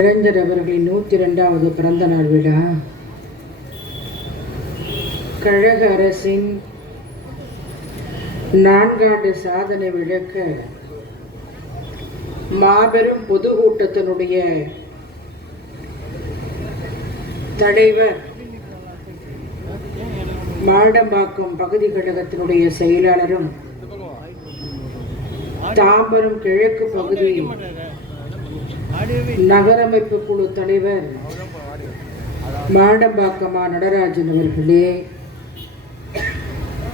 இளைஞர் அவர்களின் நூற்றி ரெண்டாவது பிறந்த நாள் விழா. கழக அரசின் நான்காண்டு சாதனை விளக்க மாபெரும் பொதுக்கூட்டத்தினுடைய தலைவர் மாடம்பாக்கம் பகுதி கழகத்தினுடைய செயலாளரும் தாம்பரம் கிழக்கு பகுதி நகரமைப்பு குழு தலைவர் மாடம்பாக்கமா நடராஜன் அவர்களே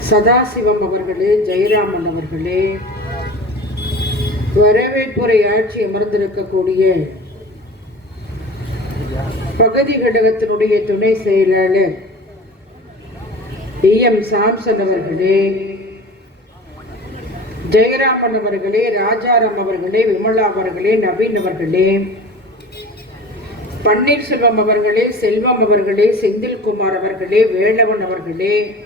சதாசிவம் அவர்களே ஜெயராமன் அவர்களே வரவேற்புரை ஆட்சி அமர்ந்திருக்கக்கூடிய பகுதி கழகத்தினுடைய துணை செயலாளர் டி எம் சாம்சன் அவர்களே ஜெயராமன் அவர்களே ராஜாராம் அவர்களே விமலா அவர்களே நவீன் அவர்களே. பன்னீர்செல்வம் அவர்களே செல்வம் அவர்களே செந்தில்குமார் அவர்களே வேலவன் அவர்களே.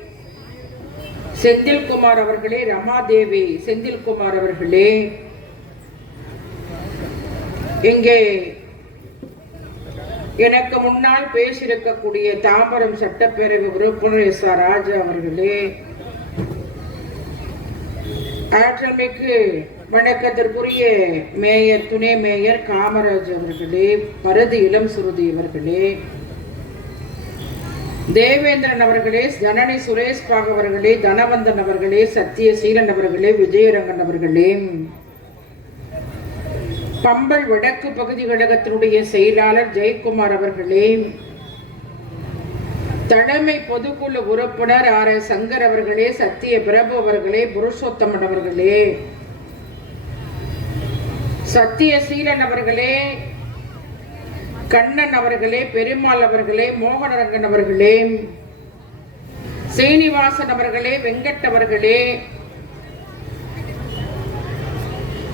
செந்தில்குமார் அவர்களே ரமாதேவி செந்தில்குமார் அவர்களே. இங்கே எனக்கு முன்னால் பேசியிருக்கக்கூடிய தாம்பரம் சட்டப்பேரவை உறுப்பினர் எஸ் ஆர் ராஜா அவர்களே. ஆற்றமைக்கு வணக்கத்திற்குரிய மேயர் துணை மேயர் காமராஜ் அவர்களே பரது இளம் சுருதி அவர்களே தேவேந்திரன் அவர்களே ஜனனி சுரேஷ் பாக் அவர்களே தனவந்தன் அவர்களே சத்தியசீலன் அவர்களே விஜயரங்கன் அவர்களே. பம்பல் வடக்கு பகுதி கழகத்தினுடைய செயலாளர் ஜெயக்குமார் அவர்களே. தலைமை பொதுக்குழு உறுப்பினர் ஆர் எஸ் சங்கர் அவர்களே சத்திய பிரபு அவர்களே புருஷோத்தமன் அவர்களே. சத்தியசீலன் அவர்களே கண்ணன் அவர்களே பெருமாள் அவர்களே மோகனரங்கன் அவர்களே. சீனிவாசன் அவர்களே வெங்கட் அவர்களே.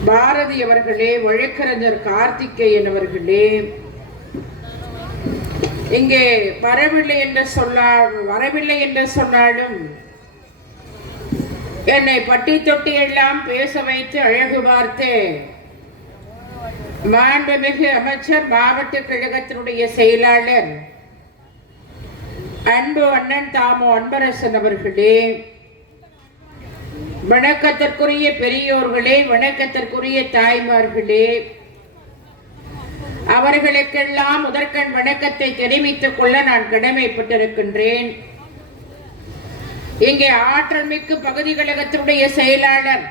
பாரதி அவர்களே வழக்கறிஞர் கார்த்திகேயன் அவர்களே. இங்கே வரவில்லை என்று சொன்னால் வரவில்லை என்று சொன்னாலும் என்னை பட்டி தொட்டி எல்லாம் பேச வைத்து அழகு பார்த்து. மாண்புமிகு அமைச்சர் மாவட்ட கழகத்தினுடைய செயலாளர் அன்பு அண்ணன் தாமோ அன்பரசன் அவர்களே வணக்கத்திற்குரிய பெரியோர்களே வணக்கத்திற்குரிய தாய்மார்களே அவர்களுக்கெல்லாம் முதற்கண் வணக்கத்தை தெரிவித்துக் கொள்ள நான் கடமைப்பட்டிருக்கின்றேன். இங்கே ஆற்றல் மிக்க பகுதி கழகத்தினுடைய செயலாளர்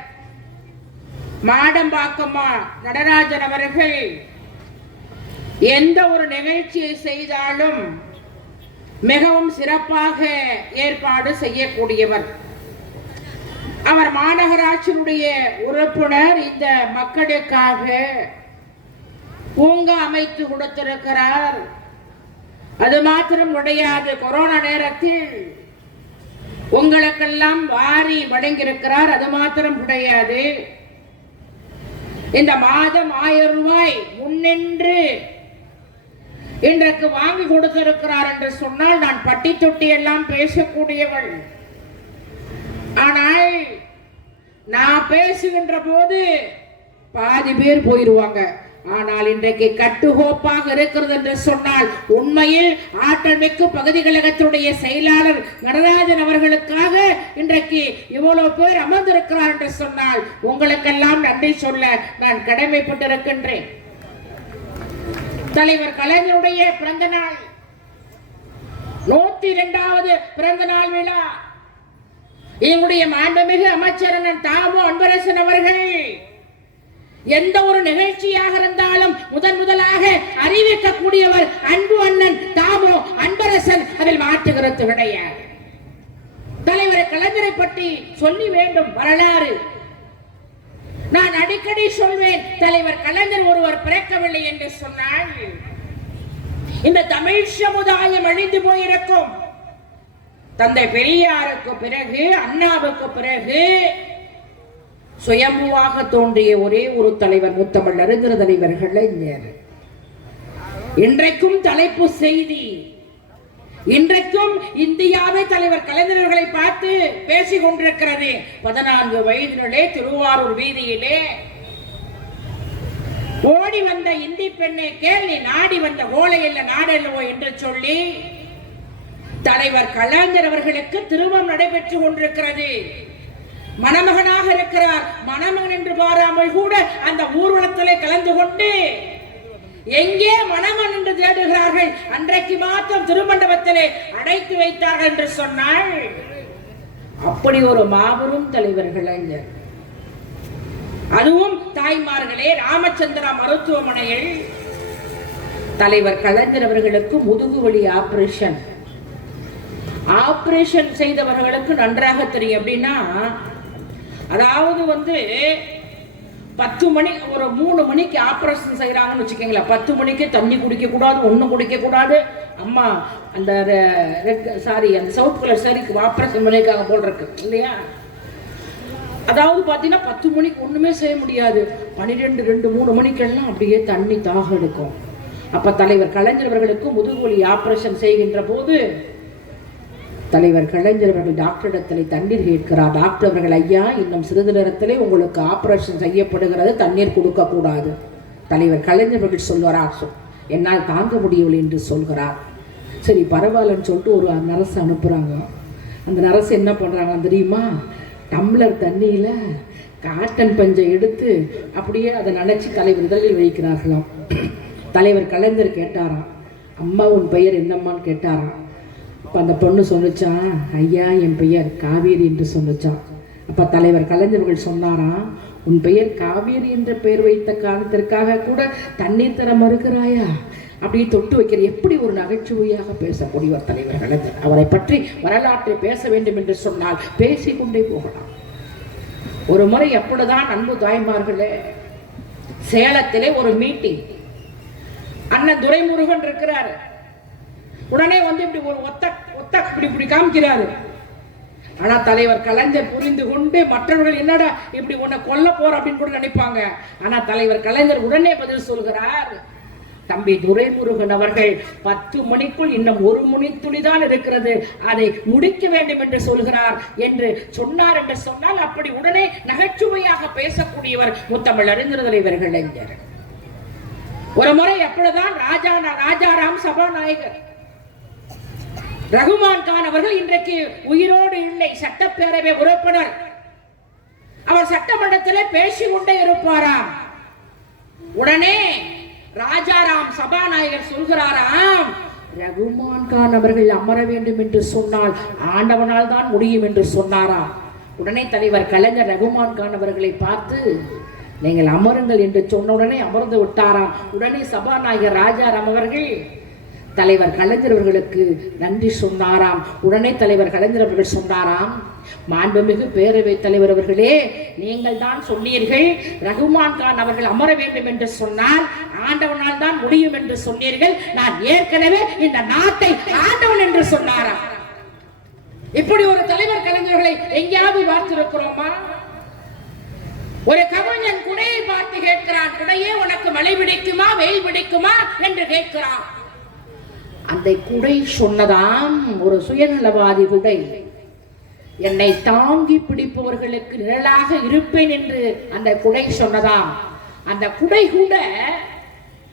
மாடம்பாக்கம்மா நடராஜன் அவர்கள் எந்த ஒரு நிகழ்ச்சியை செய்தாலும் மிகவும் சிறப்பாக ஏற்பாடு செய்யக்கூடியவர். அவர் மாநகராட்சியினுடைய உறுப்பினர் இந்த மக்களுக்காக பூங்கா அமைத்து கொடுத்திருக்கிறார். அது மாத்திரம் கிடையாது கொரோனா நேரத்தில். உங்களுக்கெல்லாம் வாரி வழங்கியிருக்கிறார் அது மாத்திரம் கிடையாது இந்த மாதம் ஆயிரம் ரூபாய் முன்னின்று இன்றைக்கு வாங்கி கொடுத்திருக்கிறார் என்று சொன்னால் நான் பட்டி தொட்டி எல்லாம் பேசக்கூடியவள். ஆனால் நான் பேசுகின்ற போது பாதி பேர் போயிருவாங்க. ஆனால் இன்றைக்கு கட்டுகோப்பாக இருக்கிறது என்று சொன்னால் உண்மையில் ஆற்றல் மிக்க பகுதி கழகத்தினுடைய செயலாளர் நடராஜன் அவர்களுக்காக இன்றைக்கு இவ்வளவு பேர் அமர்ந்திருக்கிறார் என்று சொன்னால் உங்களுக்கெல்லாம் நன்றி சொல்ல நான் கடமைப்பட்டிருக்கின்றேன். தலைவர் கலைஞருடைய பிறந்த நாள் நூத்தி இரண்டாவது பிறந்த நாள் விழா. எங்களுடைய மாண்புமிகு அமைச்சர் தாமோ அன்பரசன் அவர்கள் எந்த ஒரு நிகழ்ச்சியாக இருந்தாலும் முதன் முதலாக அறிவிக்கக்கூடியவர் அன்பு அண்ணன் தாமோ அன்பரசன் அதில் மாற்றுகிறது கிடையாது. தலைவர் கலைஞரை பற்றி சொல்லி வேண்டும் வரலாறு. நான் அடிக்கடி சொல்வேன் தலைவர் கலைஞர் ஒருவர் பிறக்கவில்லை என்று சொன்னால் இந்த தமிழ் சமுதாயம் அழிந்து போயிருக்கும். தந்தை பெரியாருக்கு பிறகு அண்ணாவுக்கு பிறகு சுயம்புவாக தோன்றிய ஒரே ஒரு தலைவர் முத்தமிழ் அறிஞர் தலைவர்கள் கலைஞர் இன்றைக்கும் தலைப்பு செய்தி. இன்றைக்கும் இந்தியாவே தலைவர் கலைஞர்களை பார்த்து பேசிக் கொண்டிருக்கிறது. பதினான்கு வயதிலே திருவாரூர் வீதியிலே ஓடி வந்த இந்தி பெண்ணை கேள் நீ நாடி வந்த ஓலை இல்ல நாடல்லவோ என்று சொல்லி தலைவர் கலைஞர் அவர்களுக்கு திருமணம் நடைபெற்று கொண்டிருக்கிறது. மணமகனாக இருக்கிறார். மணமகன் என்று பாராமல் கூட அந்த ஊர்வலத்திலே கலந்து கொண்டு எங்கே மணமன் என்று தேடுகிறார்கள்? அன்றைக்கு மாத்திரம் திருமண்டபத்திலே அடைத்து வைத்தார்கள் என்று சொன்னால் அப்படி ஒரு மாபெரும் தலைவர்கள் கலைஞர் அதுவும் தாய்மார்களே ராமச்சந்திரா மருத்துவமனையில். தலைவர் கலைஞர் அவர்களுக்கு முதுகுவலி ஆபரேஷன். ஆபரேஷன் செய்தவர்களுக்கு நன்றாக தெரியும். அப்படின்னா அதாவது வந்து பத்து மணி ஒரு மூணு மணிக்கு ஆப்ரேஷன் செய்கிறாங்கன்னு வச்சுக்கோங்களேன். பத்து மணிக்கு தண்ணி குடிக்கக்கூடாது ஒன்றும் குடிக்கக்கூடாது அம்மா அந்த ரெட் சாரி அந்த சவுத் கலர் சாரிக்கு ஆப்ரேஷன் பண்ணியிருக்காங்க போல் இருக்கு. இல்லையா? அதாவது பார்த்தீங்கன்னா பத்து மணிக்கு ஒன்றுமே செய்ய முடியாது. பன்னிரெண்டு ரெண்டு மூணு மணிக்கெல்லாம் அப்படியே தண்ணி தாக எடுக்கும். அப்போ தலைவர் கலைஞர் முதுகுவலி ஆப்ரேஷன் செய்கின்ற போது தலைவர் கலைஞர் அவர்கள் டாக்டரிடத்தில் தண்ணீர் கேட்கிறார். டாக்டர் அவர்கள் ஐயா இன்னும் சிறிது நேரத்திலே உங்களுக்கு ஆப்ரேஷன் செய்யப்படுகிறது. தண்ணீர் கொடுக்கக்கூடாது. தலைவர் கலைஞர் அவர்கள் சொல்வாரார் சொல் என்னால் தாங்க முடியவில்லை என்று சொல்கிறார். சரி பரவாயில்லன்னு சொல்லிட்டு ஒரு நரசு அனுப்புகிறாங்க அந்த நரசு என்ன பண்ணுறாங்க தெரியுமா? டம்ளர் தண்ணியில் காட்டன் பஞ்சை எடுத்து அப்படியே அதை நினச்சி தலைவர் இதழில் வைக்கிறார்களாம். தலைவர் கலைஞர் கேட்டாராம். அம்மா உன் பெயர் என்னம்மான்னு கேட்டாராம். அப்போ அந்த பொண்ணு சொல்லுச்சான் ஐயா என் பெயர் காவேரி என்று சொல்லுச்சான் அப்போ தலைவர் கலைஞர்கள் சொன்னாராம் உன் பெயர் காவேரி என்ற பெயர் வைத்த காரணத்திற்காக கூட தண்ணீர் தர மறுக்கிறாயா? அப்படியே தொட்டு வைக்கிற எப்படி ஒரு நகைச்சுவையாக பேசக்கூடியவர் தலைவர் கலைஞர். அவரை பற்றி வரலாற்றை பேச வேண்டும் என்று சொன்னால் பேசிக்கொண்டே போகலாம். ஒரு முறை எப்படிதான் அன்பு தாய்மார்களே சேலத்திலே ஒரு மீட்டிங். அண்ணன் துரைமுருகன் இருக்கிறாரு. உடனே வந்து இப்படி ஒரு ஒத்த ஒத்த இப்படி இப்படி காமிக்கிறாரு. ஆனா தலைவர் கலைஞர் புரிந்து கொண்டு மற்றவர்கள் என்னடா இப்படி உன்னை கொல்ல போற அப்படின்னு கூட நினைப்பாங்க. ஆனா தலைவர் கலைஞர் உடனே பதில் சொல்கிறார். தம்பி துரைமுருகன் அவர்கள் பத்து மணிக்குள் இன்னும் ஒரு மணி துளிதான் இருக்கிறது. அதை முடிக்க வேண்டும் என்று சொல்கிறார் என்று சொன்னார் என்று சொன்னால் அப்படி உடனே நகைச்சுவையாக பேசக்கூடியவர் முத்தமிழ் அறிஞர் தலைவர் கலைஞர். ஒரு முறை எப்பொழுதுதான் ராஜா ராஜாராம் சபாநாயகர். ரகுமான் கான் அவர்கள் இன்றைக்கு உயிரோடு இல்லை சட்டப்பேரவை உறுப்பினர். அவர் சட்டமன்றத்தில் பேசிக் கொண்டே இருப்பாராம். உடனே ராஜாராம் சபாநாயகர் சொல்கிறாராம் ரகுமான் கான் அவர்கள் அமர வேண்டும் என்று சொன்னால் ஆண்டவனால் தான் முடியும் என்று சொன்னாராம். உடனே தலைவர் கலைஞர் ரகுமான் கான் அவர்களை பார்த்து நீங்கள் அமருங்கள் என்று சொன்ன உடனே அமர்ந்து விட்டாராம். உடனே சபாநாயகர் ராஜாராம் அவர்கள் தலைவர் கலைஞர் அவர்களுக்கு நன்றி சொன்னாராம். உடனே தலைவர் கலைஞர் அவர்கள் சொன்னாராம் மாண்புமிகு பேரவைத் தலைவர் அவர்களே நீங்கள் தான் சொன்னீர்கள் ரகுமான் கான் அவர்கள் அமர வேண்டும் என்று சொன்னால் ஆண்டவனால் தான் முடியும் என்று சொன்னீர்கள். நான் ஏற்கனவே இந்த நாட்டை ஆண்டவன் என்று சொன்னாராம். இப்படி ஒரு தலைவர் கலைஞர்களை எங்கேயாவது பார்த்திருக்கிறோமா? ஒரு கவிஞன் குடையை பார்த்து கேட்கிறான் குடையே உனக்கு மழை பிடிக்குமா வெயில் பிடிக்குமா? என்று கேட்கிறான். அந்த குடை சொன்னதாம் ஒரு சுயநலவாதி குடை என்னை தாங்கி பிடிப்பவர்களுக்கு நிழலாக இருப்பேன் என்று அந்த குடை சொன்னதாம். அந்த குடை கூட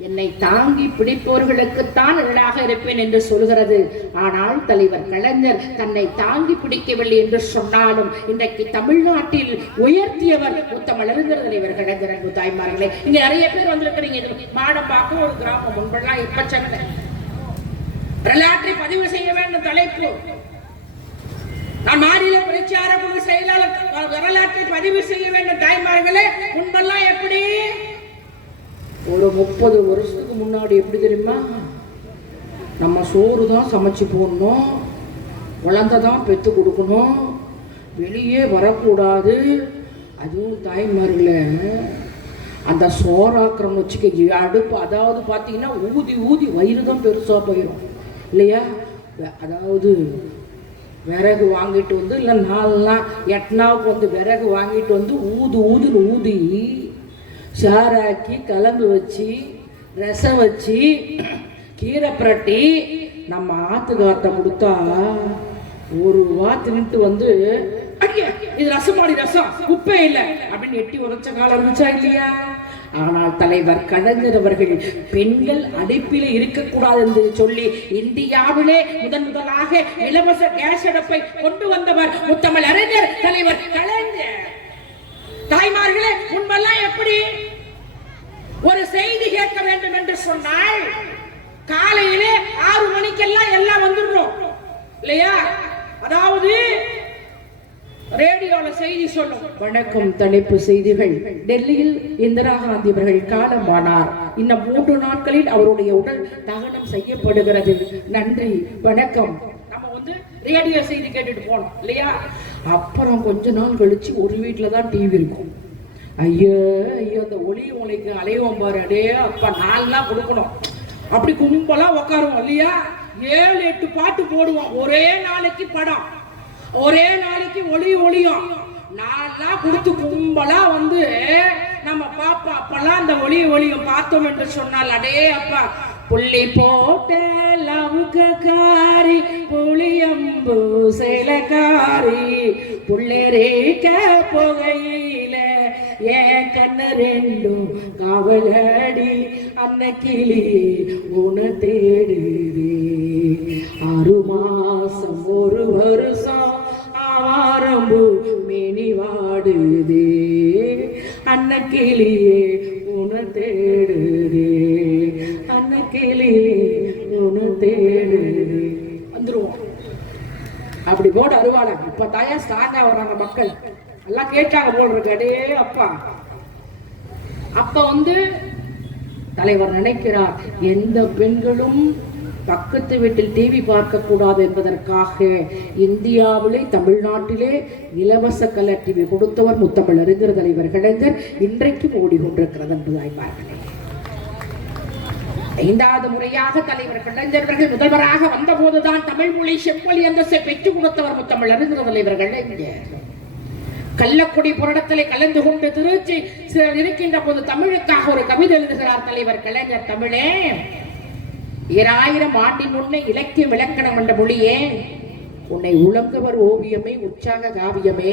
என்னை தாங்கி பிடிப்பவர்களுக்குத்தான் நிழலாக இருப்பேன் என்று சொல்கிறது ஆனால் தலைவர் கலைஞர் தன்னை தாங்கி பிடிக்கவில்லை என்று சொன்னாலும் இன்றைக்கு தமிழ்நாட்டில் உயர்த்தியவர் முத்தமிழறிஞர் தலைவர் கலைஞர் அன்பு தாய்மார்களே இங்க நிறைய பேர் வந்திருக்கிறீங்க. மாடம் பார்க்க ஒரு கிராமம் முன்பெல்லாம் இப்ப சென்னை. வரலாற்றை பதிவு செய்ய வேண்டும் தலைப்பு. நான் மாநில பிரச்சார குழு செயலாளர் வரலாற்றை பதிவு செய்ய வேண்டும் தாய்மார்களே முன்பெல்லாம் எப்படி? ஒரு முப்பது வருஷத்துக்கு முன்னாடி எப்படி தெரியுமா? நம்ம சோறு தான் சமைச்சு போடணும் குழந்தை தான் பெற்று கொடுக்கணும் வெளியே வரக்கூடாது. அதுவும் தாய்மார்களே அந்த சோறாக்கிரம் வச்சுக்க அடுப்பு அதாவது பார்த்தீங்கன்னா ஊதி ஊதி வயிறு தான் பெருசாக போயிடும் இல்லையா? அதாவது விறகு வாங்கிட்டு வந்து இல்லை நாலுலாம் எட்னாவுக்கு வந்து விறகு வாங்கிட்டு வந்து ஊது ஊதுன்னு ஊதி சாராக்கி கலந்து வச்சு ரசம் வச்சு கீரை பிரட்டி நம்ம ஆத்துக்கார்ட்ட கொடுத்தா ஒரு ரூபா தின்னுட்டு வந்து இது ரசமாடி ரசம் உப்பே இல்லை அப்படின்னு எட்டி உதச்ச காலம் இருந்துச்சா இல்லையா? ஆனால் தலைவர் கலைஞர் அவர்கள் பெண்கள் அடுப்பில் இருக்கக்கூடாது என்று சொல்லி இந்தியாவிலே முதன் முதலாக இலவச கேஸ் அடுப்பை கொண்டு வந்தவர் முத்தமிழ் அறிஞர் தலைவர் கலைஞர். தாய்மார்களே முன்பெல்லாம் எப்படி? ஒரு செய்தி கேட்க வேண்டும் என்று சொன்னால் காலையிலே ஆறு மணிக்கெல்லாம் எல்லாம் வந்துடுறோம். இல்லையா? அதாவது ரேடியோல செய்தி சொல்லும். வணக்கம் தலைப்பு செய்திகள். டெல்லியில் இந்திரா காந்தி அவர்கள் காலமானார். இன்னும் மூன்று நாட்களில் அவருடைய உடல் தகனம் செய்யப்படுகிறது. நன்றி வணக்கம். நம்ம வந்து ரேடியோ செய்தி கேட்டுட்டு போனோம் இல்லையா? அப்புறம் கொஞ்ச நாள் கழிச்சு ஒரு வீட்டில் தான் டிவி இருக்கும். ஐயோ ஐயோ அந்த ஒளி ஒளிக்கு அலைவோம் பாரு. அடே அப்பா நாலாம் கொடுக்கணும். அப்படி கும்பலா உட்காருவோம் இல்லையா? ஏழு எட்டு பாட்டு போடுவோம். ஒரே நாளைக்கு படம். ஒரே நாளைக்கு ஒளி ஒளியும். நான்லாம் கொடுத்து கும்பலா வந்து நம்ம பாப்பா அப்பெல்லாம் அந்த ஒளி ஒளியும் பார்த்தோம் என்று சொன்னால் அடே அப்பா புள்ளி போட்ட லவுக்காரி புளியம்பு சேலக்காரி புள்ளரேக்க புகையில ஏன் கண்ணு ரெண்டும் காவலடி கிளி உன தேடுதே. ஆறு மாசம் ஒரு வருஷம் அன்னக்கிளியே உன தேடுதே. அன்னக்கிளியே உன தேடுதே. வந்துருவோம். அப்படி போட்டு அருவாளை. இப்ப தாயா ஸ்ட்ராங்கா வர்றாங்க மக்கள். எல்லாம் கேட்டாங்க போல் இருக்கு அடே அப்பா. அப்ப வந்து தலைவர் நினைக்கிறார் எந்த பெண்களும் பக்கத்து வீட்டில் டிவி பார்க்கக்கூடாது என்பதற்காக இந்தியாவிலே தமிழ்நாட்டிலே இலவச கலர் டிவி கொடுத்தவர் முத்தமிழ் அறிஞர் தலைவர் கலைஞர். இன்றைக்கும் ஓடிக்கொண்டிருக்கிறது என்பதாய் பார்க்கிறேன் ஐந்தாவது முறையாக தலைவர் கலைஞர்கள் முதல்வராக வந்தபோதுதான் தமிழ் மொழி செம்மொழி அந்தஸ்தை பெற்றுக் கொடுத்தவர் முத்தமிழ் அறிஞர் தலைவர் கலைஞர். கள்ளக்குடி புரடத்திலே கலந்து கொண்டு திருச்சி சிலர் இருக்கின்ற போது தமிழுக்காக ஒரு கவிதை எழுதுகிறார் தலைவர் கலைஞர் தமிழே. ஈராயிரம் ஆண்டின் முன்னே இலக்கிய விளக்கணம் என்ற மொழியே உன்னை உழங்கவர் ஓவியமே உற்சாக காவியமே.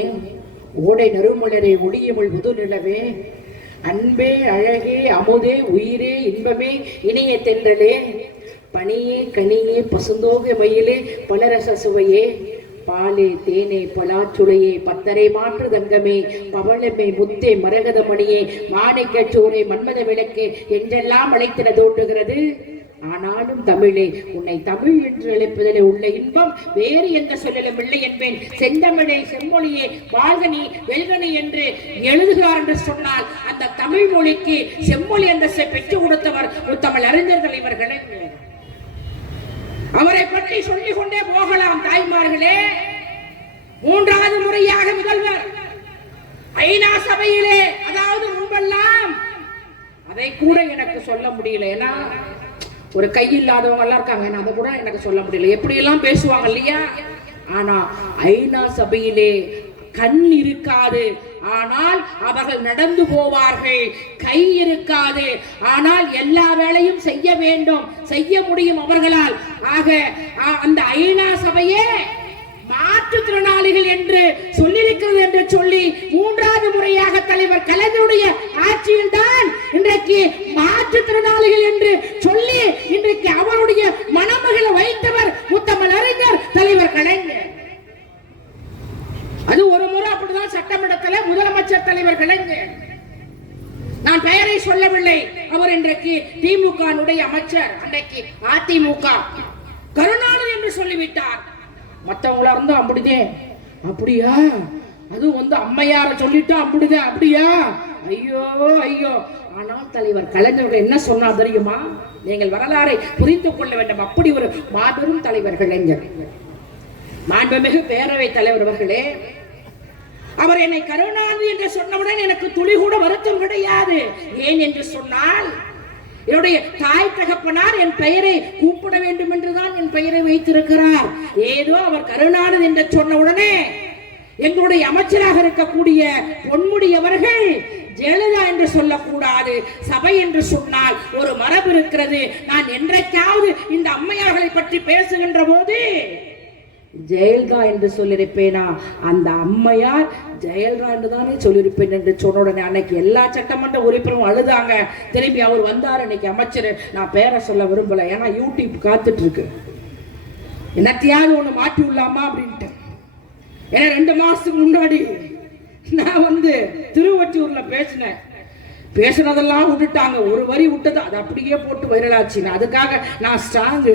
ஓடை நறுமலரே ஒளியமிழ் முதுநிலவே. அன்பே அழகே அமுதே உயிரே இன்பமே இனிய தென்றலே. பனியே கனியே பசுந்தோக மயிலே பலரச சுவையே. பாலே தேனே பலாச்சுளையே பத்தரை மாற்று தங்கமே. பவளமே முத்தே மரகத மணியே மாணிக்கச்சோரே மன்மத விளக்கே என்றெல்லாம் அழைத்திட தோன்றுகிறது. ஆனாலும் தமிழே உன்னை தமிழ் என்று அழைப்பதில் உள்ள இன்பம் வேறு எந்த சொல்லலும் இல்லை என்பேன். செந்தமிழே செம்மொழியே வாழ்கனி வெல்கனி என்று எழுதுகிறார் என்று சொன்னால் அந்த தமிழ் மொழிக்கு செம்மொழி அந்தஸ்தை பெற்றுக் கொடுத்தவர் தமிழ் அறிஞர்கள் இவர்களே. அவரை பற்றி சொல்லிக் கொண்டே போகலாம் தாய்மார்களே. மூன்றாவது முறையாக முதல்வர். ஐநா சபையிலே அதாவது முன்பெல்லாம் அதை கூட எனக்கு சொல்ல முடியல ஏன்னா ஒரு கை இல்லாதவங்க எல்லாம் இருக்காங்க. நான் அதை கூட எனக்கு சொல்ல முடியல. எப்படியெல்லாம் பேசுவாங்க இல்லையா? ஆனா ஐநா சபையிலே கண் இருக்காது. ஆனால் அவர்கள் நடந்து போவார்கள். கை இருக்காது. ஆனால் எல்லா வேலையும் செய்ய வேண்டும். செய்ய முடியும் அவர்களால். ஆக ஆ, அந்த ஐநா சபையே மாற்றுத்திறனாளிகள் என்று சொல்லியிருக்கிறது என்று சொல்லி மூன்றாவது முறையாக தலைவர் கலைஞருடைய ஆட்சியில் தான் இன்றைக்கு மாற்றுத்திறனாளிகள் என்று சொல்லி இன்றைக்கு அவருடைய மணமகளை வைத்தவர் முத்தமிழ் அறிஞர் தலைவர் கலைஞர். அது ஒரு முறை அப்படிதான் சட்டமன்றத்தில் முதலமைச்சர் தலைவர் கலைஞர். நான் பெயரை சொல்லவில்லை. அவர் இன்றைக்கு திமுக அமைச்சர். அன்றைக்கு அதிமுக. கருணாநிதி என்று சொல்லிவிட்டார். மற்றவங்களா இருந்தா அப்படிதே அப்படியா? அது வந்து அம்மையார சொல்லிட்டா அப்படிதான் அப்படியா? ஐயோ ஐயோ. ஆனால் தலைவர் கலைஞர்கள் என்ன சொன்னார் தெரியுமா? நீங்கள் வரலாறை புரிந்து கொள்ள வேண்டும். அப்படி ஒரு மாபெரும் தலைவர் கலைஞர். மாண்புமிகு பேரவை தலைவர் அவர்களே அவர் என்னை கருணாநிதி என்று சொன்னவுடன் எனக்கு துளி கூட வருத்தம் கிடையாது. ஏன் என்று சொன்னால் என்னுடைய தாய் தகப்பனார் என் பெயரை கூப்பிட வேண்டும் என்றுதான் என் பெயரை வைத்திருக்கிறார். ஏதோ அவர் கருணாநிதி என்று சொன்ன உடனே எங்களுடைய அமைச்சராக இருக்கக்கூடிய பொன்முடி அவர்கள் ஜெயலலிதா என்று சொல்லக்கூடாது சபை என்று சொன்னால் ஒரு மரபு இருக்கிறது. நான் என்றைக்காவது இந்த அம்மையார்களை பற்றி பேசுகின்ற போது ஜெயலலிதா என்று சொல்லியிருப்பேனா? அந்த அம்மையார் ஜெயல்தா என்று தானே சொல்லியிருப்பேன் என்று சொன்ன உடனே அன்னைக்கு எல்லா சட்டமன்ற உறுப்பினரும் அழுதாங்க. திரும்பி அவர் வந்தார். இன்னைக்கு அமைச்சர் நான் பேரை சொல்ல விரும்பல. ஏன்னா யூடியூப் காத்துட்டு இருக்கு என்னத்தையாவது ஒன்று மாட்டி விடலாமா அப்படின்ட்டு. ஏன்னா ரெண்டு மாசத்துக்கு முன்னாடி நான் வந்து திருவொற்றியூர்ல பேசினேன். பேசுனதெல்லாம் விட்டுட்டாங்க. ஒரு வரி விட்டது. அது அப்படியே போட்டு வைரலாச்சு அதுக்காக நான் ஸ்ட்ராங்கு.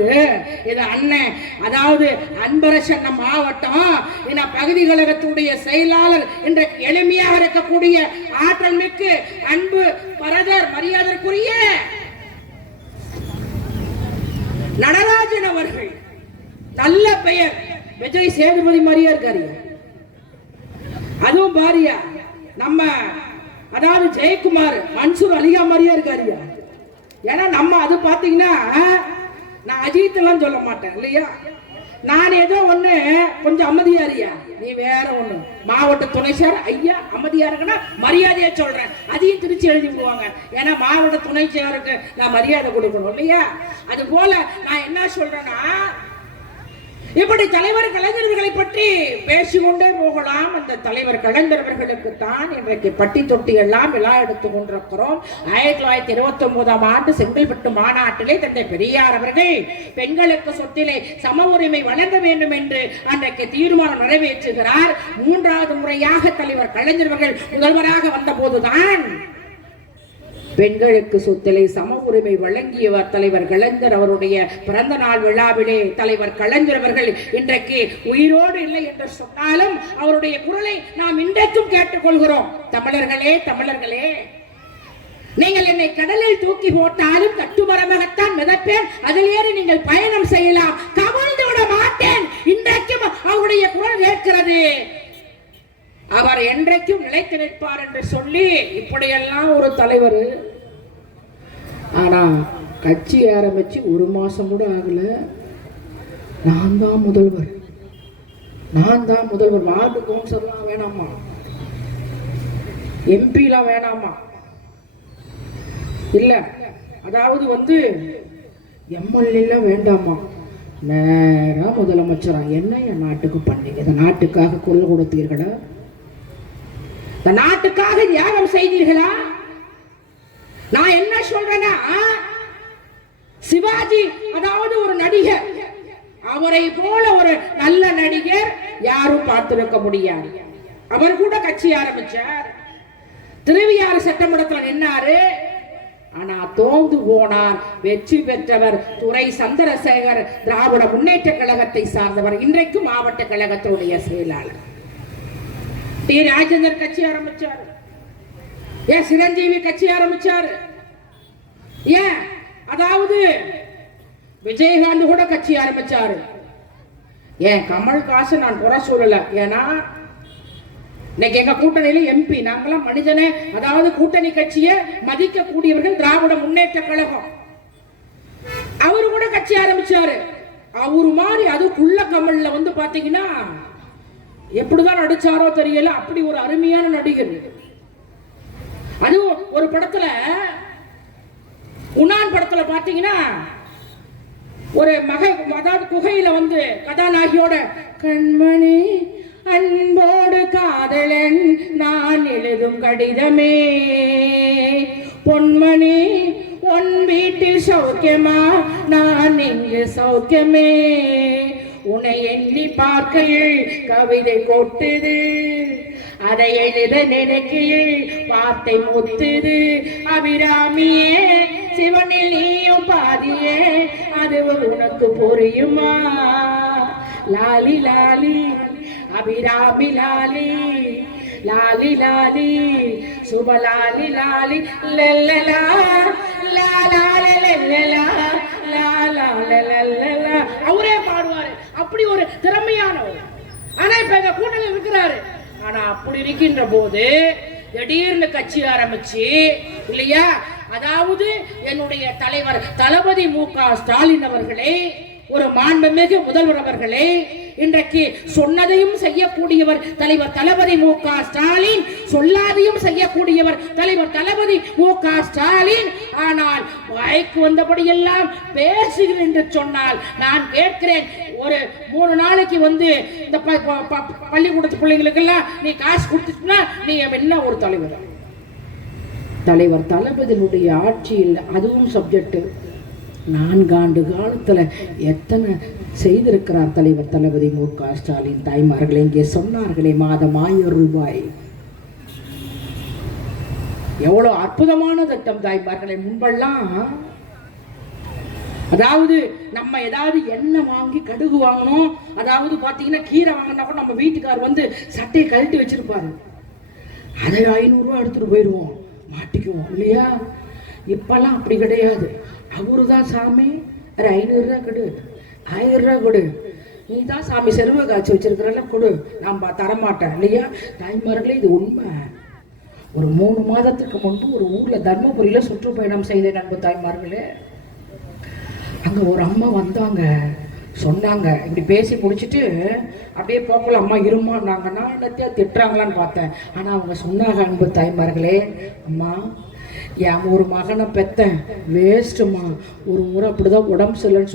இது அண்ணன். அதாவது அன்பரசன் மாவட்டம். என்ன பகுதி கழகத்துடைய செயலாளர் என்ற எளிமையாக இருக்கக்கூடிய ஆற்றல் மிக்கு அன்பு பரதர் மரியாதைக்குரிய நடராஜன் அவர்கள். நல்ல பெயர். விஜய் சேதுபதி மாதிரியா இருக்காரு அதுவும் பாரியா. நம்ம அதாவது ஜெயக்குமார் மன்சூர் அலிகா மாதிரியா இருக்காருயா ஏன்னா நம்ம அது பாத்தீங்கன்னா நான் அஜித் எல்லாம் சொல்ல மாட்டேன் இல்லையா? நான் ஏதோ ஒண்ணு கொஞ்சம் அமைதியாரியா நீ வேற ஒண்ணு. மாவட்ட துணை சார் ஐயா அமைதியா இருக்குன்னா மரியாதையா சொல்றேன். அதையும் திருச்சி எழுதி விடுவாங்க. ஏன்னா மாவட்ட துணை சேருக்கு நான் மரியாதை கொடுக்கணும் இல்லையா? அது போல நான் என்ன சொல்றேன்னா இப்படி தலைவர் கலைஞர்களை பற்றி பேசிக்கொண்டே போகலாம். அந்த தலைவர் கலைஞர்களுக்கு தான் இன்றைக்கு பட்டி தொட்டி எல்லாம் விழா எடுத்துக் கொண்டிருக்கிறோம். ஆயிரத்தி தொள்ளாயிரத்தி இருபத்தி ஒன்பதாம் ஆண்டு செங்கல்பட்டு மாநாட்டிலே தந்தை பெரியார் அவர்கள் பெண்களுக்கு சொத்திலே சம உரிமை வழங்க வேண்டும் என்று அன்றைக்கு தீர்மானம் நிறைவேற்றுகிறார். மூன்றாவது முறையாக தலைவர் கலைஞர்கள் முதல்வராக வந்தபோதுதான் பெண்களுக்கு சொத்திலே சம உரிமை வழங்கியவர் தலைவர் கலைஞர் அவருடைய பிறந்த நாள் விழாவிலே தலைவர் கலைஞர் அவர்கள் இன்றைக்கு உயிரோடு இல்லை என்று சொன்னாலும் அவருடைய குரலை நாம் இன்றைக்கும் கேட்டுக்கொள்கிறோம். தமிழர்களே தமிழர்களே நீங்கள் என்னை கடலில் தூக்கி போட்டாலும் கட்டுமரமாகத்தான் மிதப்பேன். அதில் ஏறி நீங்கள் பயணம் செய்யலாம். கவிழ்ந்து விட மாட்டேன். இன்றைக்கும் அவருடைய குரல் கேட்கிறது. அவர் என்றைக்கும் நிலைத்து நிற்பார் என்று சொல்லி இப்படியெல்லாம் ஒரு தலைவர். ஆனா கட்சி ஆரம்பிச்சு ஒரு மாசம் கூட ஆகல. நான் தான் முதல்வர். நான் தான் முதல்வர். வார்டு கவுன்சிலர்லாம் வேணாமா? எம்பிலாம் வேணாமா? இல்ல. அதாவது வந்து எம்எல்ஏலாம் வேண்டாமா? நேராக முதலமைச்சரா. என்ன என் நாட்டுக்கு பண்ணீங்க? இந்த நாட்டுக்காக குரல் கொடுத்தீர்களா? இந்த நாட்டுக்காக தியாகம் செய்தீர்களா? நான் என்ன சொல்றேன்னா சிவாஜி அதாவது ஒரு நடிகர் அவரை போல ஒரு நல்ல நடிகர் யாரும் பார்த்திருக்க முடியாது. அவர் கூட கட்சி ஆரம்பிச்சார். திருவியாறு சட்டமன்றத்தில் நின்னாரு. ஆனா தோந்து போனார். வெற்றி பெற்றவர் துரை சந்திரசேகர் திராவிட முன்னேற்ற கழகத்தை சார்ந்தவர். இன்றைக்கும் மாவட்ட கழகத்துடைய செயலாளர். டி ராஜேந்தர் கட்சி ஆரம்பிச்சார். ஏன் சிரஞ்சீவி கட்சி ஆரம்பிச்சார். ஏன் அதாவது விஜயகாந்த் கூட கட்சி ஆரம்பிச்சாரு. ஏன் கமல் காசு நான் குறை சொல்லல. ஏன்னா இன்னைக்கு எங்க கூட்டணியில எம்பி நாங்களாம் மனிதனே. அதாவது கூட்டணி கட்சியை மதிக்க கூடியவர்கள் திராவிட முன்னேற்ற கழகம். அவரு கூட கட்சி ஆரம்பிச்சாரு. அவரு மாதிரி அதுக்குள்ள கமல்ல வந்து பாத்தீங்கன்னா எப்படிதான் நடிச்சாரோ தெரியல. அப்படி ஒரு அருமையான நடிகர். அதுவும் ஒரு படத்துல உண்ணான் படத்துல பாத்தீங்கன்னா ஒரு மக அதாவது குகையில வந்து கதாநாயகியோட கண்மணி அன்போடு காதலன் நான் எழுதும் கடிதமே. பொன்மணி உன் வீட்டில் சௌக்கியமா? நான் இங்கு சௌக்கியமே. உன்னை எண்ணி பார்க்கையில் கவிதை கொட்டுது அதை எழுத நினைக்கையில் வார்த்தை முத்துது அபிராமியே சிவனில் நீயும் பாதியே அது உனக்கு புரியுமா லாலி லாலி அபிராமி லாலி லாலி லாலி சுபலாலி லாலி லல்லலா லா லாலி லல்லலா லா லா லல்லலா அவரே பாடுவாரு அப்படி ஒரு திறமையானவர். ஆனா இப்ப எங்க கூட்டணி இருக்கிறாரு. ஆனா அப்படி இருக்கின்ற போது திடீர்னு கட்சி ஆரம்பிச்சு இல்லையா? அதாவது என்னுடைய தலைவர் தளபதி மு க ஸ்டாலின் அவர்களே ஒரு மாண்புமிகு முதல்வர் அவர்களே இன்றைக்கு சொன்னதையும் செய்யக்கூடியவர் தலைவர் தளபதி மு க ஸ்டாலின் சொல்லாதையும் செய்யக்கூடியவர் தலைவர் தளபதி மு க ஸ்டாலின். ஆனால் வாய்க்கு வந்தபடியெல்லாம் பேசுகிறேன் என்று சொன்னால் நான் கேட்கிறேன் ஒரு மூணு நாளைக்கு வந்து இந்த ப- ப- ப- பள்ளிக்கூடத்து பிள்ளைங்களுக்கெல்லாம் நீ காசு கொடுத்துட்டுனா நீ என்ன ஒரு தலைவர்? தலைவர் தளபதியினுடைய ஆட்சியில் அதுவும் சப்ஜெக்டு நான்காண்டு காலத்தில் எத்தனை செய்திருக்கிறார் தலைவர் தளபதி மு. க. ஸ்டாலின் தாய்மார்கள் இங்கே சொன்னார்களே மாதம் ஆயிரம் ரூபாய். எவ்வளோ அற்புதமான திட்டம் தாய்மார்களே முன்பெல்லாம் அதாவது நம்ம ஏதாவது எண்ணெய் வாங்கி கடுகு வாங்கணும். அதாவது பார்த்தீங்கன்னா கீரை வாங்கினா கூட நம்ம வீட்டுக்கார் வந்து சட்டையை கழட்டி வச்சிருப்பாரு. அதை ஐநூறுரூவா எடுத்துகிட்டு போயிடுவோம். மாட்டிக்குவோம் இல்லையா? இப்போல்லாம் அப்படி கிடையாது. அவரு தான் சாமி. ஒரு ஐநூறுரூவா கொடு. ஆயிரம் ரூபா கொடு. நீ தான் சாமி செருவை காய்ச்சி வச்சிருக்கிறல்ல கொடு. நான் தரமாட்டேன் இல்லையா? தாய்மார்களே இது உண்மை. ஒரு மூணு மாதத்துக்கு முன்பு ஒரு ஊரில் தர்மபுரியில் சுற்றுப்பயணம் செய்த நண்பு தாய்மார்களே. அங்கே ஒரு அம்மா வந்தாங்க. சொன்னாங்க. இப்படி பேசி முடிச்சிட்டு அப்படியே போகல அம்மா இருமான்னாங்க. நான் என்னத்தையா திட்டுறாங்களான்னு பார்த்தேன். ஆனால் அவங்க சொன்னாங்க அன்பு தாய்மார்களே அம்மா என் ஒரு மகனை பெத்தேன். வேஸ்ட்டுமா ஒரு முறை அப்படிதான் உடம்பு சரியில்லைன்னு